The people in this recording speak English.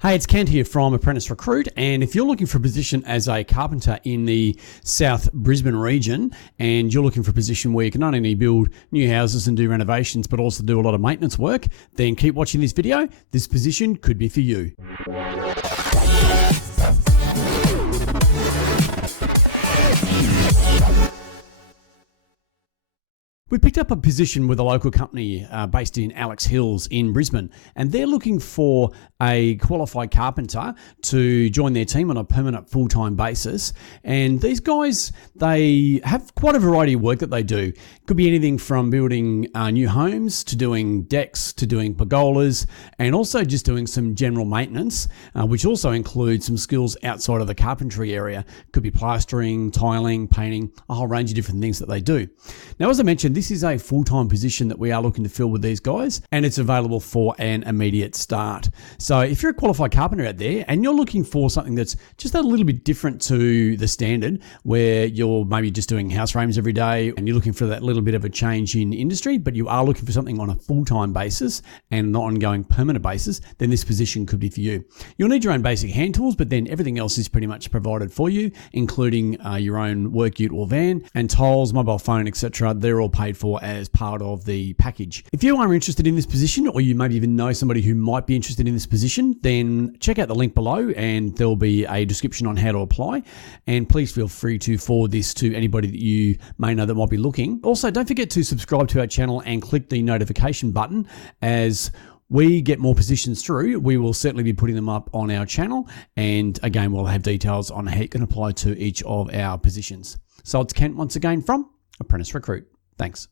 Hey, it's Kent here from Apprentice Recruit, and if you're looking for a position as a carpenter in the South Brisbane region, and you're looking for a position where you can not only build new houses and do renovations, but also do a lot of maintenance work, then keep watching this video. This position could be for you. We picked up a position with a local company based in Alex Hills in Brisbane, and they're looking for a qualified carpenter to join their team on a permanent full-time basis. And these guys, they have quite a variety of work that they do. Could be anything from building new homes to doing decks to doing pergolas, and also just doing some general maintenance, which also includes some skills outside of the carpentry area. Could be plastering, tiling, painting, a whole range of different things that they do. Now, as I mentioned, this is a full-time position that we are looking to fill with these guys, and it's available for an immediate start. So if you're a qualified carpenter out there and you're looking for something that's just a little bit different to the standard, where you're maybe just doing house frames every day and you're looking for that little bit of a change in industry, but you are looking for something on a full-time basis and an ongoing permanent basis, then this position could be for you. You'll need your own basic hand tools, but then everything else is pretty much provided for you, including your own work ute or van, and tolls, mobile phone, etc. They're all paid for as part of the package. If you are interested in this position, or you maybe even know somebody who might be interested in this position, then check out the link below and there'll be a description on how to apply. And please feel free to forward this to anybody that you may know that might be looking. Also, don't forget to subscribe to our channel and click the notification button. As we get more positions through, we will certainly be putting them up on our channel. And again, we'll have details on how you can apply to each of our positions. So it's Kent once again from Apprentice Recruit. Thanks.